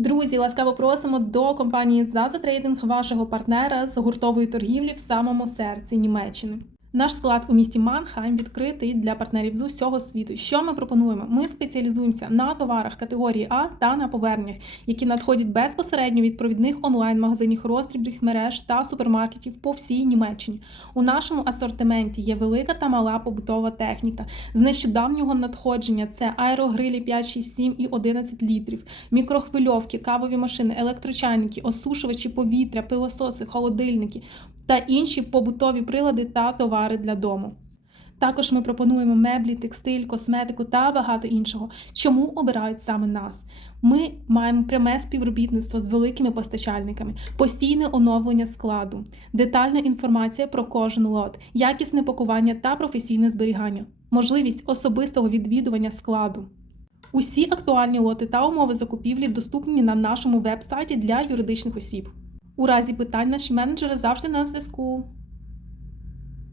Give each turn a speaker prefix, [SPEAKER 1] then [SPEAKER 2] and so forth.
[SPEAKER 1] Друзі, ласкаво просимо до компанії Zaza Trading, вашого партнера з гуртової торгівлі в самому серці Німеччини. Наш склад у місті Манхайм відкритий для партнерів з усього світу. Що ми пропонуємо? Ми спеціалізуємося на товарах категорії А та на поверненнях, які надходять безпосередньо від провідних онлайн-магазинів, роздрібних мереж та супермаркетів по всій Німеччині. У нашому асортименті є велика та мала побутова техніка. З нещодавнього надходження це аерогрилі 5, 6, 7 і 11 літрів, мікрохвильовки, кавові машини, електрочайники, осушувачі повітря, пилососи, холодильники та інші побутові прилади та товари для дому. Також ми пропонуємо меблі, текстиль, косметику та багато іншого. Чому обирають саме нас? Ми маємо пряме співробітництво з великими постачальниками, постійне оновлення складу, детальна інформація про кожен лот, якісне пакування та професійне зберігання, можливість особистого відвідування складу. Усі актуальні лоти та умови закупівлі доступні на нашому веб-сайті для юридичних осіб. У разі питань наші менеджери завжди на зв'язку.